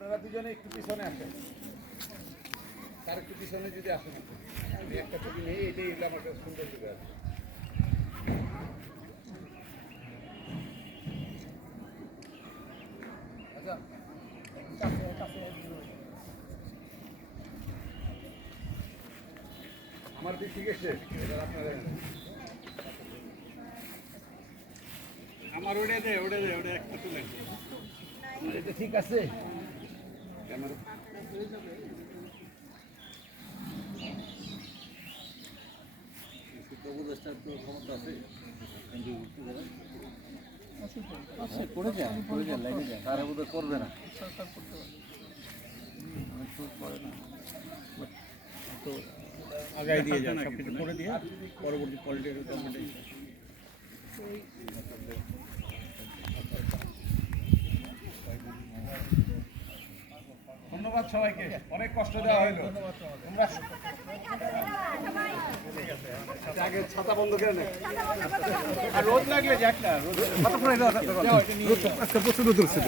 আপনারা দুজনে একটু পিছনে আসেন, তার একটু পিছনে যদি আসেন, আমি একটা ছবি নেই, এটাই হলো আমার কাছে সুন্দর ছবি আছে। আচ্ছা, আমার দিক ঠিক আছে, এবার আপনারা আমার ওটা দে ওটা একটা তুলেন, এটা ঠিক আছে ক্যামেরা। করে যায় লাগে যায়, তারা বোধ করবে না, তো আগায় দিয়ে যান, সব কিছু করে দিয়ে পরবর্তী পলিটিক্যাল কম্পিটিশন। ধন্যবাদ সবাইকে, অনেক কষ্ট দেওয়া হইলো। তোমরা আগে ছাতা বন্ধ করে নেই, আর রোদ লাগলে যাক না, রোদ প্রচুর রোদ উঠছে।